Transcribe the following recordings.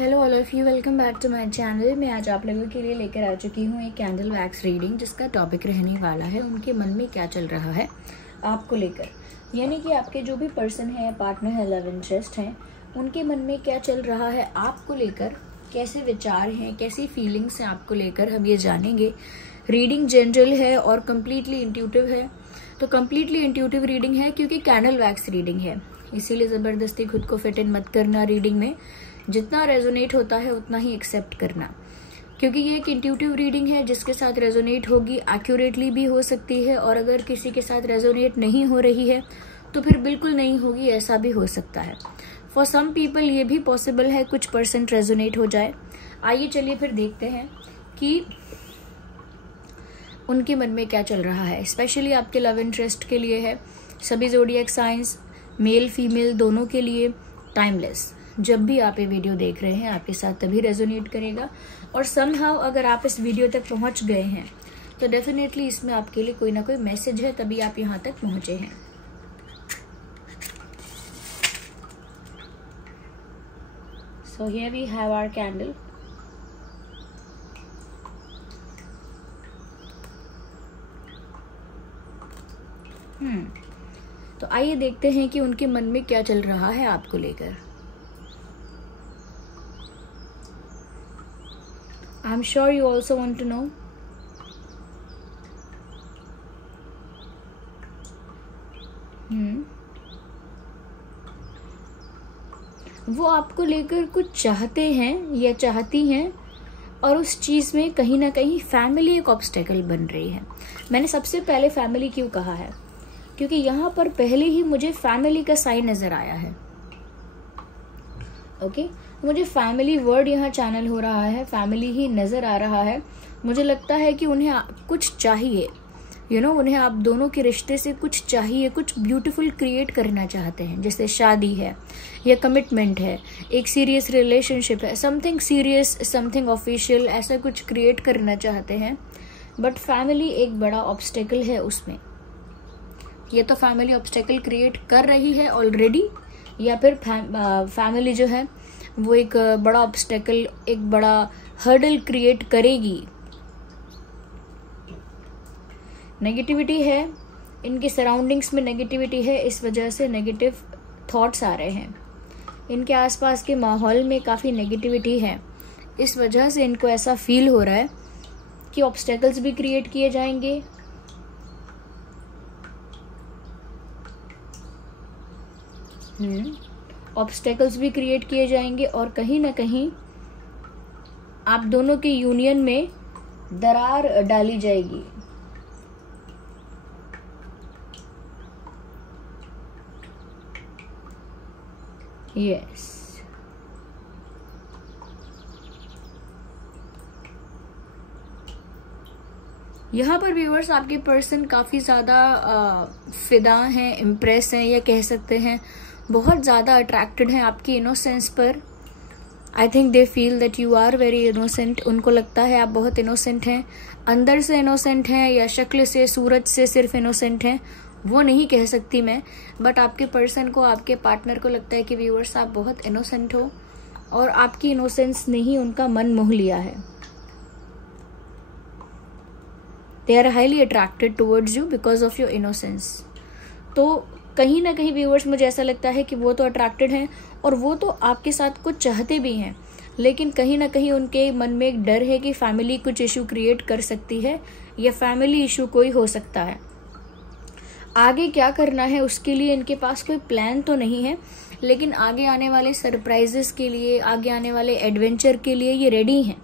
Hello all of you, welcome back to my channel. मैं आज आप लोगों के लिए लेकर आ चुकी हूँ एक कैंडल वैक्स रीडिंग, जिसका टॉपिक रहने वाला है उनके मन में क्या चल रहा है आपको लेकर। यानी कि आपके जो भी पर्सन है, पार्टनर है, लव इंटरेस्ट हैं, उनके मन में क्या चल रहा है आपको लेकर, कैसे विचार हैं, कैसी फीलिंग्स हैं आपको लेकर, हम ये जानेंगे। रीडिंग जनरल है और कम्प्लीटली इंट्यूटिव है। तो कम्प्लीटली इंट्यूटिव रीडिंग है क्योंकि कैंडल वैक्स रीडिंग है, इसीलिए ज़बरदस्ती खुद को फिट इन मत करना। रीडिंग में जितना रेजोनेट होता है उतना ही एक्सेप्ट करना, क्योंकि ये एक इंट्यूटिव रीडिंग है। जिसके साथ रेजोनेट होगी एक्यूरेटली भी हो सकती है, और अगर किसी के साथ रेजोनेट नहीं हो रही है तो फिर बिल्कुल नहीं होगी, ऐसा भी हो सकता है। फॉर सम पीपल ये भी पॉसिबल है कुछ % रेजोनेट हो जाए। आइए चलिए फिर देखते हैं कि उनके मन में क्या चल रहा है। स्पेशली आपके लव इंटरेस्ट के लिए है, सभी ज़ोडिएक साइंस, मेल फीमेल दोनों के लिए, टाइमलेस। जब भी आप ये वीडियो देख रहे हैं आपके साथ तभी रेजोनेट करेगा। और समहाउ अगर आप इस वीडियो तक पहुंच गए हैं तो डेफिनेटली इसमें आपके लिए कोई ना कोई मैसेज है, तभी आप यहाँ तक पहुंचे हैं। So here we have our candle. तो आइए देखते हैं कि उनके मन में क्या चल रहा है आपको लेकर। I'm sure you also want to know. वो आपको लेकर कुछ चाहते हैं या चाहती हैं, और उस चीज़ में कहीं ना कहीं फैमिली एक ऑब्स्टेकल बन रही है। मैंने सबसे पहले फैमिली क्यों कहा है, क्योंकि यहाँ पर पहले ही मुझे फैमिली का साइन नज़र आया है। ओके, मुझे फैमिली वर्ड यहाँ चैनल हो रहा है, फैमिली ही नज़र आ रहा है। मुझे लगता है कि उन्हें कुछ चाहिए, उन्हें आप दोनों के रिश्ते से कुछ चाहिए, कुछ ब्यूटीफुल क्रिएट करना चाहते हैं। जैसे शादी है या कमिटमेंट है, एक सीरियस रिलेशनशिप है, समथिंग सीरियस, समथिंग ऑफिशियल, ऐसा कुछ क्रिएट करना चाहते हैं। बट फैमिली एक बड़ा ऑब्स्टेकल है उसमें। ये तो फैमिली ऑब्स्टेकल क्रिएट कर रही है ऑलरेडी, या फिर फैमिली जो है वो एक बड़ा ऑब्स्टेकल, एक बड़ा हर्डल क्रिएट करेगी। नेगेटिविटी है, इनके सराउंडिंग्स में नेगेटिविटी है, इस वजह से नेगेटिव थॉट्स आ रहे हैं। इनके आसपास के माहौल में काफ़ी नेगेटिविटी है, इस वजह से इनको ऐसा फील हो रहा है कि ऑब्स्टेकल्स भी क्रिएट किए जाएंगे। ऑब्स्टेकल्स भी क्रिएट किए जाएंगे, और कहीं ना कहीं आप दोनों के यूनियन में दरार डाली जाएगी। यस, यहाँ पर व्यूअर्स आपके पर्सन काफ़ी ज़्यादा फिदा हैं, इम्प्रेस हैं, या कह सकते हैं बहुत ज़्यादा अट्रैक्टेड हैं आपकी इनोसेंस पर। I think they feel that you are very innocent. उनको लगता है आप बहुत इनोसेंट हैं, अंदर से इनोसेंट हैं या शक्ल से, सूरज से सिर्फ इनोसेंट हैं, वो नहीं कह सकती मैं। बट आपके पर्सन को, आपके पार्टनर को लगता है कि व्यूअर्स आप बहुत इनोसेंट हो, और आपकी इनोसेंस ने ही उनका मन मोह लिया है। They are highly attracted towards you because of your innocence. तो कहीं ना कहीं व्यूअर्स मुझे ऐसा लगता है कि वो तो अट्रैक्टेड हैं, और वो तो आपके साथ कुछ चाहते भी हैं, लेकिन कहीं ना कहीं उनके मन में एक डर है कि फैमिली कुछ इशू क्रिएट कर सकती है, या फैमिली इशू कोई हो सकता है। आगे क्या करना है उसके लिए इनके पास कोई प्लान तो नहीं है, लेकिन आगे आने वाले सरप्राइजेस के लिए, आगे आने वाले एडवेंचर के लिए ये रेडी हैं।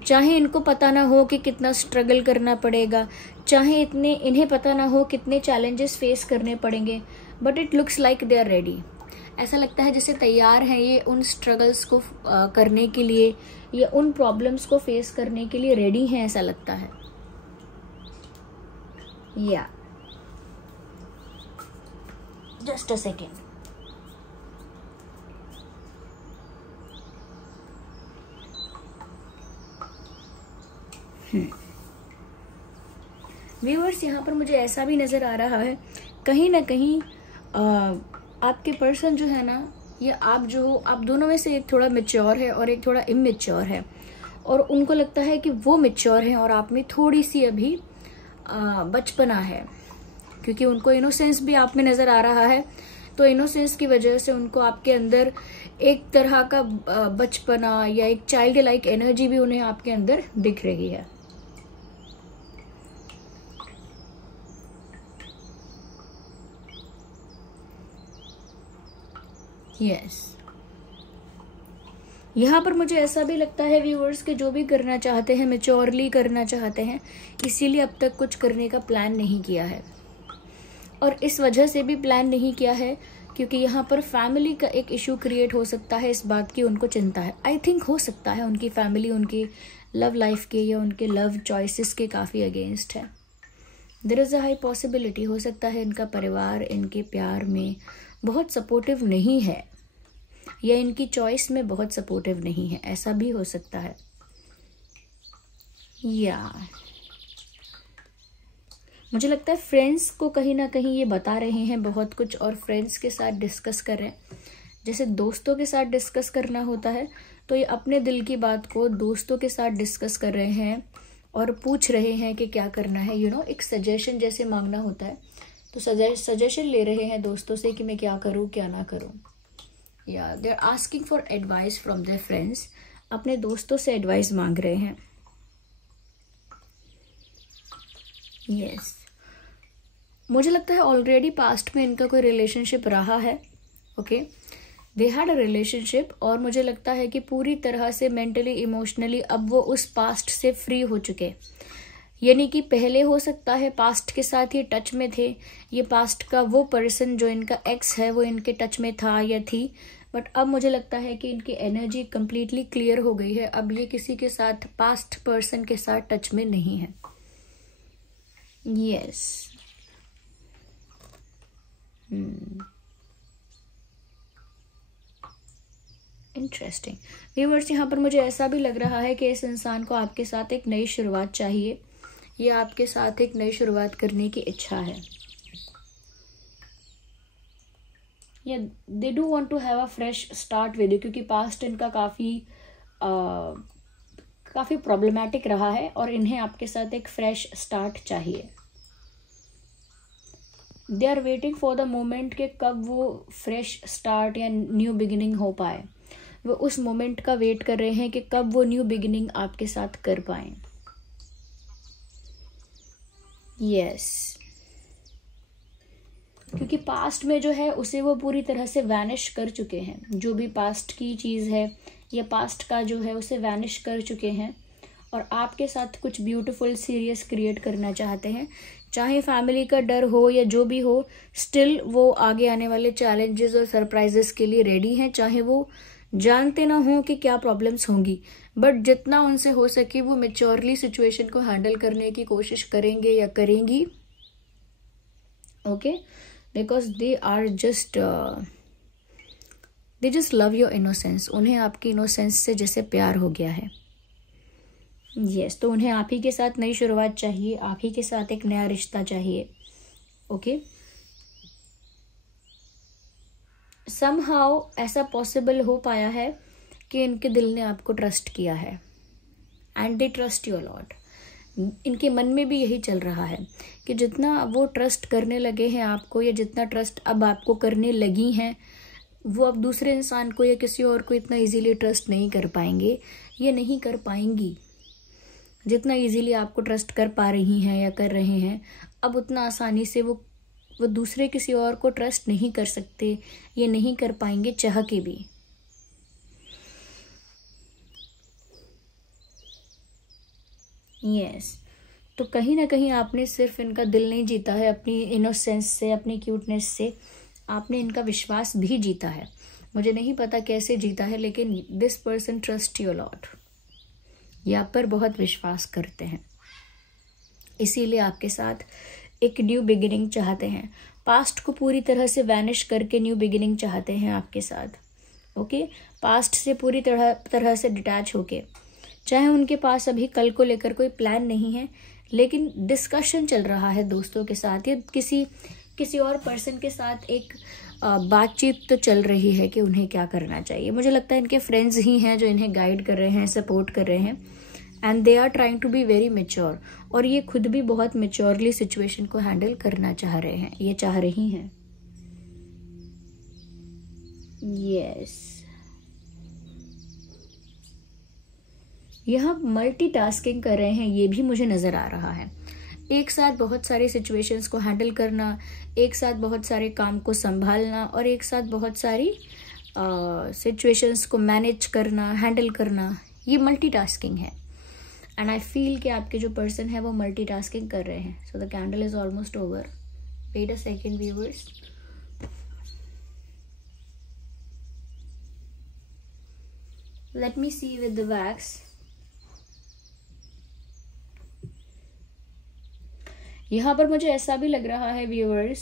चाहे इनको पता ना हो कि कितना स्ट्रगल करना पड़ेगा, चाहे इन्हें पता ना हो कितने चैलेंजेस फेस करने पड़ेंगे, but it looks like they are ready. ऐसा लगता है जैसे तैयार हैं ये उन स्ट्रगल्स को करने के लिए, या उन प्रॉब्लम्स को फेस करने के लिए रेडी हैं, ऐसा लगता है। या जस्ट अ सेकेंड। व्यूअर्स यहाँ पर मुझे ऐसा भी नज़र आ रहा है, कहीं ना कहीं आपके पर्सन जो है ना ये आप जो हो, आप दोनों में से एक थोड़ा मेच्योर है और एक थोड़ा इमेच्योर है, और उनको लगता है कि वो मेच्योर है और आप में थोड़ी सी अभी बचपना है, क्योंकि उनको इनोसेंस भी आप में नजर आ रहा है। तो इनोसेंस की वजह से उनको आपके अंदर एक तरह का बचपना या एक चाइल्ड लाइक एनर्जी भी उन्हें आपके अंदर दिख रही है। यस, यहाँ पर मुझे ऐसा भी लगता है व्यूअर्स के जो भी करना चाहते हैं मैच्योरली करना चाहते हैं, इसीलिए अब तक कुछ करने का प्लान नहीं किया है। और इस वजह से भी प्लान नहीं किया है क्योंकि यहाँ पर फैमिली का एक इशू क्रिएट हो सकता है, इस बात की उनको चिंता है। आई थिंक हो सकता है उनकी फैमिली उनकी लव लाइफ के या उनके लव चॉइसेस के काफ़ी अगेंस्ट है। There is a high possibility, हो सकता है इनका परिवार इनके प्यार में बहुत सपोर्टिव नहीं है या इनकी चॉइस में बहुत सपोर्टिव नहीं है, ऐसा भी हो सकता है। या मुझे लगता है फ्रेंड्स को कहीं ना कहीं ये बता रहे हैं बहुत कुछ, और फ्रेंड्स के साथ डिस्कस कर रहे हैं। जैसे दोस्तों के साथ डिस्कस करना होता है, तो ये अपने दिल की बात को दोस्तों के साथ डिस्कस कर रहे हैं और पूछ रहे हैं कि क्या करना है। एक सजेशन जैसे मांगना होता है, तो सजेशन ले रहे हैं दोस्तों से कि मैं क्या करूँ क्या ना करूँ। या they are asking for advice from their friends, अपने दोस्तों से एडवाइस मांग रहे हैं। यस, मुझे लगता है ऑलरेडी पास्ट में इनका कोई रिलेशनशिप रहा है। Okay, they had a relationship, और मुझे लगता है कि पूरी तरह से मेंटली इमोशनली अब वो उस पास्ट से फ्री हो चुके। यानी कि पहले हो सकता है पास्ट के साथ ये टच में थे, ये पास्ट का वो पर्सन जो इनका एक्स है वो इनके टच में था या थी, बट अब मुझे लगता है कि इनकी एनर्जी कंप्लीटली क्लियर हो गई है। अब ये किसी के साथ पास्ट पर्सन के साथ टच में नहीं है। यस, इंटरेस्टिंग व्यूअर्स, यहाँ पर मुझे ऐसा भी लग रहा है कि इस इंसान को आपके साथ एक नई शुरुआत चाहिए, या आपके साथ एक नई शुरुआत करने की इच्छा है, या they do want to have a fresh start with you, क्योंकि पास्ट इनका काफी प्रॉब्लमैटिक रहा है और इन्हें आपके साथ एक फ्रेश स्टार्ट चाहिए। They are waiting for the moment कि कब वो फ्रेश स्टार्ट या न्यू बिगिनिंग हो पाए। वो उस मोमेंट का वेट कर रहे हैं कि कब वो न्यू बिगिनिंग आपके साथ कर पाए। यस, क्योंकि पास्ट में जो है उसे वो पूरी तरह से वैनिश कर चुके हैं। जो भी पास्ट की चीज़ है या पास्ट का जो है उसे वैनिश कर चुके हैं, और आपके साथ कुछ ब्यूटीफुल सीरियस क्रिएट करना चाहते हैं। चाहे फैमिली का डर हो या जो भी हो, स्टिल वो आगे आने वाले चैलेंजेस और सरप्राइजेस के लिए रेडी हैं, चाहे वो जानते ना हो कि क्या प्रॉब्लम्स होंगी, बट जितना उनसे हो सके वो मैच्योरली सिचुएशन को हैंडल करने की कोशिश करेंगे या करेंगी। Okay, because they just love your innocence. उन्हें आपकी इनोसेंस से जैसे प्यार हो गया है। यस, तो उन्हें आप ही के साथ नई शुरुआत चाहिए, आप ही के साथ एक नया रिश्ता चाहिए। ओके, समहाउ ऐसा पॉसिबल हो पाया है कि इनके दिल ने आपको ट्रस्ट किया है, and they trust you lot. इनके मन में भी यही चल रहा है कि जितना वो ट्रस्ट करने लगे हैं आपको, या जितना ट्रस्ट अब आपको करने लगी हैं, वो अब दूसरे इंसान को या किसी और को इतना इजीली ट्रस्ट नहीं कर पाएंगे, ये नहीं कर पाएंगी। जितना इजीली आपको ट्रस्ट कर पा रही हैं या कर रहे हैं, अब उतना आसानी से वो दूसरे किसी और को ट्रस्ट नहीं कर सकते, ये नहीं कर पाएंगे चाह के भी। यस, तो कहीं ना कहीं आपने सिर्फ इनका दिल नहीं जीता है, अपनी इनोसेंस से, अपनी क्यूटनेस से आपने इनका विश्वास भी जीता है। मुझे नहीं पता कैसे जीता है, लेकिन this person trust you lot, ये आप पर बहुत विश्वास करते हैं, इसीलिए आपके साथ एक न्यू बिगिनिंग चाहते हैं। पास्ट को पूरी तरह से वैनिश करके न्यू बिगिनिंग चाहते हैं आपके साथ। ओके, पास्ट से पूरी तरह से डिटैच होके, चाहे उनके पास अभी कल को लेकर कोई प्लान नहीं है, लेकिन डिस्कशन चल रहा है दोस्तों के साथ या किसी और पर्सन के साथ एक बातचीत तो चल रही है कि उन्हें क्या करना चाहिए। मुझे लगता है इनके फ्रेंड्स ही हैं जो इन्हें गाइड कर रहे हैं, सपोर्ट कर रहे हैं, and they are trying to be very mature. और ये खुद भी बहुत मेच्योरली सिचुएशन को हैंडल करना चाह रहे हैं, ये चाह रही हैं। यस, यह मल्टीटास्किंग कर रहे हैं, ये भी मुझे नजर आ रहा है। एक साथ बहुत सारी सिचुएशंस को हैंडल करना, एक साथ बहुत सारे काम को संभालना, और एक साथ बहुत सारी सिचुएशंस को मैनेज करना, हैंडल करना, ये मल्टीटास्किंग है। एंड आई फील कि आपके जो पर्सन है वो मल्टीटास्किंग कर रहे हैं। So the candle is almost over. Wait a second viewers. Let me see with the wax. यहां पर मुझे ऐसा भी लग रहा है viewers,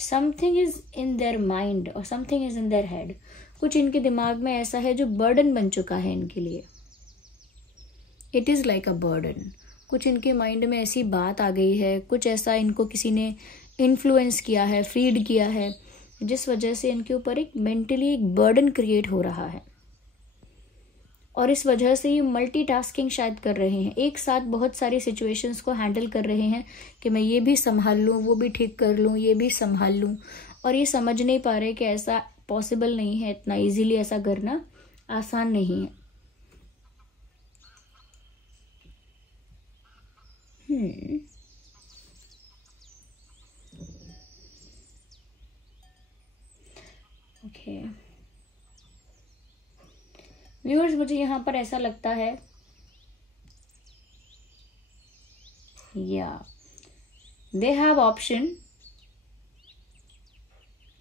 something is in their mind और something is in their head. कुछ इनके दिमाग में ऐसा है जो बर्डन बन चुका है इनके लिए। It is like a burden. कुछ इनके माइंड में ऐसी बात आ गई है, कुछ ऐसा इनको किसी ने इन्फ्लुएंस किया है, फीड किया है, जिस वजह से इनके ऊपर एक मेंटली एक बर्डन क्रिएट हो रहा है। और इस वजह से ये मल्टीटास्किंग शायद कर रहे हैं, एक साथ बहुत सारी सिचुएशंस को हैंडल कर रहे हैं कि मैं ये भी संभाल लूँ, वो भी ठीक कर लूँ, ये भी संभाल लूँ। और ये समझ नहीं पा रहे कि ऐसा पॉसिबल नहीं है, इतना इजीली ऐसा करना आसान नहीं है। ओके व्यूअर्स, मुझे यहां पर ऐसा लगता है या दे हैव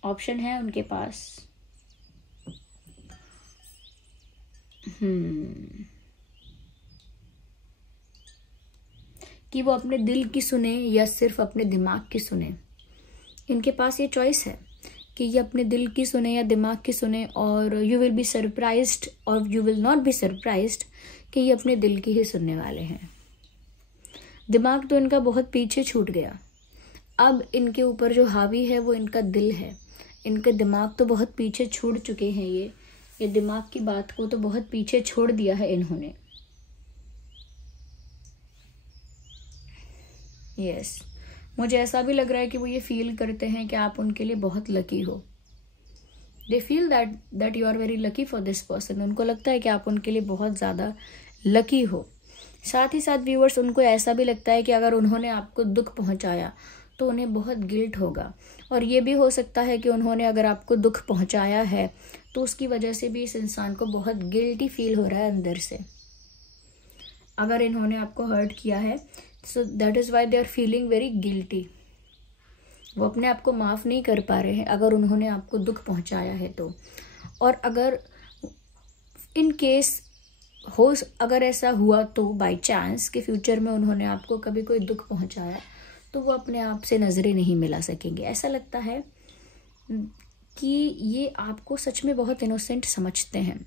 ऑप्शन है उनके पास। कि वो अपने दिल की सुने या सिर्फ अपने दिमाग की सुने। इनके पास ये चॉइस है कि ये अपने दिल की सुने या दिमाग की सुने, और यू विल बी सरप्राइज्ड और you will not be surprised कि ये अपने दिल की ही सुनने वाले हैं। दिमाग तो इनका बहुत पीछे छूट गया, अब इनके ऊपर जो हावी है वो इनका दिल है। इनके दिमाग तो बहुत पीछे छूट चुके हैं, ये दिमाग की बात को तो बहुत पीछे छोड़ दिया है इन्होंने। यस, मुझे ऐसा भी लग रहा है कि वो ये फील करते हैं कि आप उनके लिए बहुत लकी हो। They feel that you are very lucky for this person. उनको लगता है कि आप उनके लिए बहुत ज़्यादा लकी हो। साथ ही साथ व्यूअर्स, उनको ऐसा भी लगता है कि अगर उन्होंने आपको दुख पहुंचाया तो उन्हें बहुत गिल्ट होगा। और ये भी हो सकता है कि उन्होंने अगर आपको दुख पहुंचाया है तो उसकी वजह से भी इस इंसान को बहुत गिल्टी फील हो रहा है अंदर से। अगर इन्होंने आपको हर्ट किया है, so that is why they are feeling very guilty. वो अपने आप को माफ नहीं कर पा रहे हैं अगर उन्होंने आपको दुख पहुंचाया है तो। और अगर इन केस अगर ऐसा हुआ तो बाय चांस कि फ्यूचर में उन्होंने आपको कभी कोई दुख पहुंचाया, तो वो अपने आप से नजरें नहीं मिला सकेंगे। ऐसा लगता है कि ये आपको सच में बहुत इनोसेंट समझते हैं,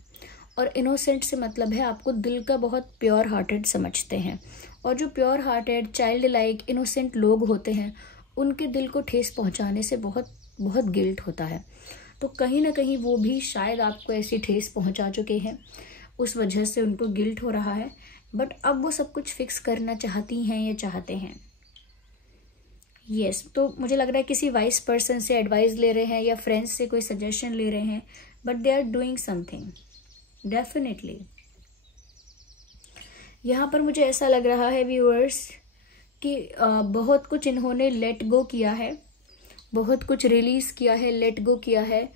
और इनोसेंट से मतलब है आपको दिल का बहुत प्योर हार्टेड समझते हैं। और जो pure hearted, child like, innocent लोग होते हैं, उनके दिल को ठेस पहुंचाने से बहुत बहुत गिल्ट होता है। तो कहीं ना कहीं वो भी शायद आपको ऐसी ठेस पहुंचा चुके हैं, उस वजह से उनको गिल्ट हो रहा है। बट अब वो सब कुछ फिक्स करना चाहती हैं या चाहते हैं। यस, तो मुझे लग रहा है किसी वाइस पर्सन से एडवाइस ले रहे हैं या फ्रेंड्स से कोई सजेशन ले रहे हैं, but they are doing something definitely. यहाँ पर मुझे ऐसा लग रहा है व्यूअर्स कि बहुत कुछ इन्होंने लेट गो किया है, बहुत कुछ रिलीज किया है, लेट गो किया है,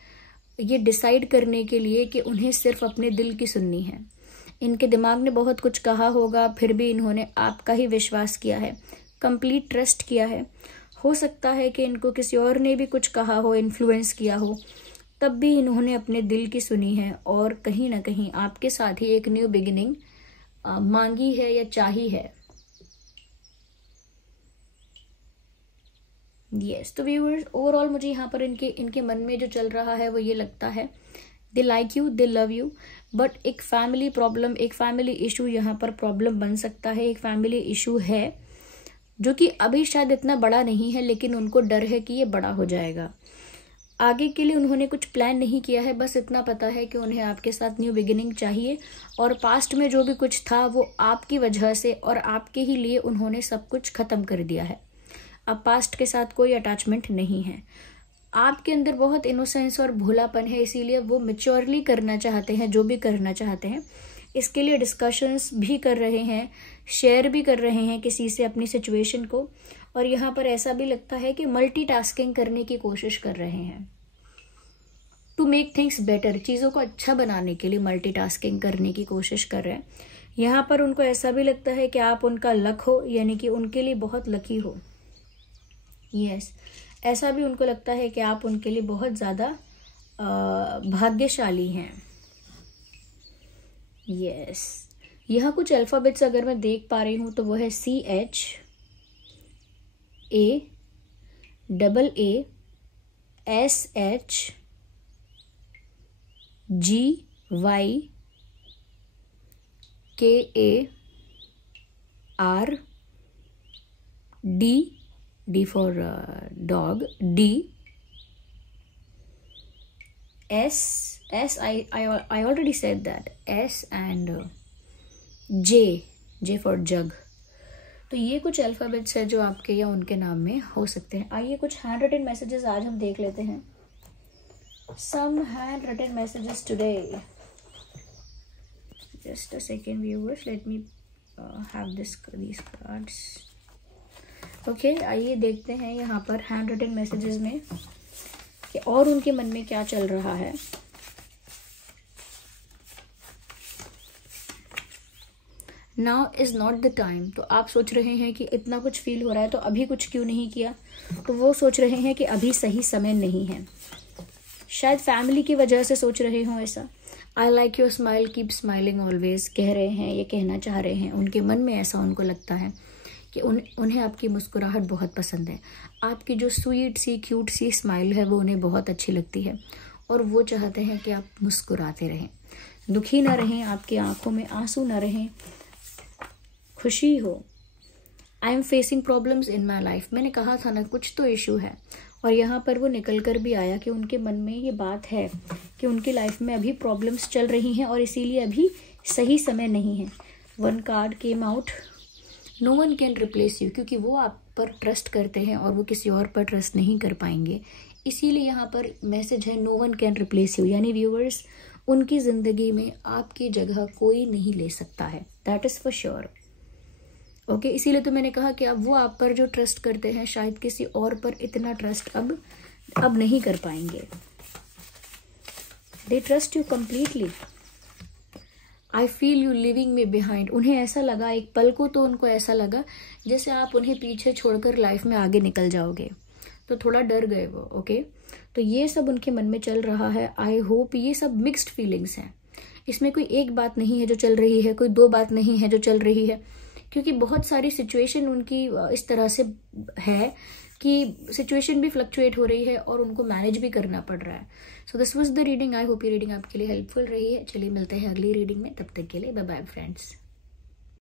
ये डिसाइड करने के लिए कि उन्हें सिर्फ अपने दिल की सुननी है। इनके दिमाग ने बहुत कुछ कहा होगा, फिर भी इन्होंने आपका ही विश्वास किया है, कंप्लीट ट्रस्ट किया है। हो सकता है कि इनको किसी और ने भी कुछ कहा हो, इन्फ्लुएंस किया हो, तब भी इन्होंने अपने दिल की सुनी है और कहीं ना कहीं आपके साथ ही एक न्यू बिगिनिंग मांगी है या चाही है। यस, तो व्यूअर्स, ओवरऑल मुझे यहाँ पर इनके मन में जो चल रहा है वो ये लगता है, they like you, they love you, but एक फैमिली प्रॉब्लम, एक फैमिली इशू यहाँ पर प्रॉब्लम बन सकता है। एक फैमिली इशू है जो कि अभी शायद इतना बड़ा नहीं है, लेकिन उनको डर है कि ये बड़ा हो जाएगा। आगे के लिए उन्होंने कुछ प्लान नहीं किया है, बस इतना पता है कि उन्हें आपके साथ न्यू बिगिनिंग चाहिए, और पास्ट में जो भी कुछ था वो आपकी वजह से और आपके ही लिए उन्होंने सब कुछ खत्म कर दिया है। अब पास्ट के साथ कोई अटैचमेंट नहीं है। आपके अंदर बहुत इनोसेंस और भोलापन है, इसीलिए वो मैच्योरली करना चाहते हैं जो भी करना चाहते हैं। इसके लिए डिस्कशंस भी कर रहे हैं, शेयर भी कर रहे हैं किसी से अपनी सिचुएशन को, और यहाँ पर ऐसा भी लगता है कि मल्टीटास्किंग करने की कोशिश कर रहे हैं। टू मेक थिंग्स बेटर, चीज़ों को अच्छा बनाने के लिए मल्टीटास्किंग करने की कोशिश कर रहे हैं। यहाँ पर उनको ऐसा भी लगता है कि आप उनका लक हो, यानी कि उनके लिए बहुत लकी हो। यस, ऐसा भी उनको लगता है कि आप उनके लिए बहुत ज़्यादा भाग्यशाली हैं। यस, यहाँ कुछ अल्फ़ाबेट्स अगर मैं देख पा रही हूँ तो वो है CH A AA SH GY KA R D for dog, D S I already said that, S and J for jug। तो ये कुछ अल्फ़ाबेट्स है जो आपके या उनके नाम में हो सकते हैं। आइए कुछ हैंड रिटन मैसेजेस आज हम देख लेते हैं। Some hand written messages today. Just a second viewers, let me have these cards. Okay, आइए देखते हैं यहाँ पर हैंड रिटन मैसेजेस में कि और उनके मन में क्या चल रहा है। Now is not the time। तो आप सोच रहे हैं कि इतना कुछ फील हो रहा है तो अभी कुछ क्यों नहीं किया, तो वो सोच रहे हैं कि अभी सही समय नहीं है। शायद फैमिली की वजह से सोच रहे हो ऐसा। I like your smile, keep smiling always कह रहे हैं, ये कहना चाह रहे हैं। उनके मन में ऐसा उनको लगता है कि उन्हें आपकी मुस्कुराहट बहुत पसंद है। आपकी जो स्वीट सी क्यूट सी स्माइल है वो उन्हें बहुत अच्छी लगती है, और वो चाहते हैं कि आप मुस्कुराते रहें, दुखी ना रहें, आपकी आंखों में आंसू ना रहें, खुशी हो। I am facing problems in my life. मैंने कहा था ना कुछ तो इशू है, और यहाँ पर वो निकल कर भी आया कि उनके मन में ये बात है कि उनकी लाइफ में अभी प्रॉब्लम्स चल रही हैं और इसीलिए अभी सही समय नहीं है। 1 card came out, no one can replace you, क्योंकि वो आप पर ट्रस्ट करते हैं और वो किसी और पर ट्रस्ट नहीं कर पाएंगे। इसीलिए यहाँ पर मैसेज है no one can replace you, यानी व्यूअर्स उनकी ज़िंदगी में आपकी जगह कोई नहीं ले सकता है, that is for sure. Okay, इसीलिए तो मैंने कहा कि अब वो आप पर जो ट्रस्ट करते हैं शायद किसी और पर इतना ट्रस्ट अब नहीं कर पाएंगे। They trust you completely. I feel you living me behind. उन्हें ऐसा लगा, एक पल को तो उनको ऐसा लगा जैसे आप उन्हें पीछे छोड़कर लाइफ में आगे निकल जाओगे, तो थोड़ा डर गए वो। ओके, तो ये सब उनके मन में चल रहा है। आई होप ये सब मिक्स्ड फीलिंग्स हैं, इसमें कोई एक बात नहीं है जो चल रही है, कोई दो बात नहीं है जो चल रही है, क्योंकि बहुत सारी सिचुएशन उनकी इस तरह से है कि सिचुएशन भी फ्लक्चुएट हो रही है और उनको मैनेज भी करना पड़ रहा है। So this was the reading. I hope ये रीडिंग आपके लिए हेल्पफुल रही है। चलिए मिलते हैं अगली रीडिंग में, तब तक के लिए बाय बाय फ्रेंड्स।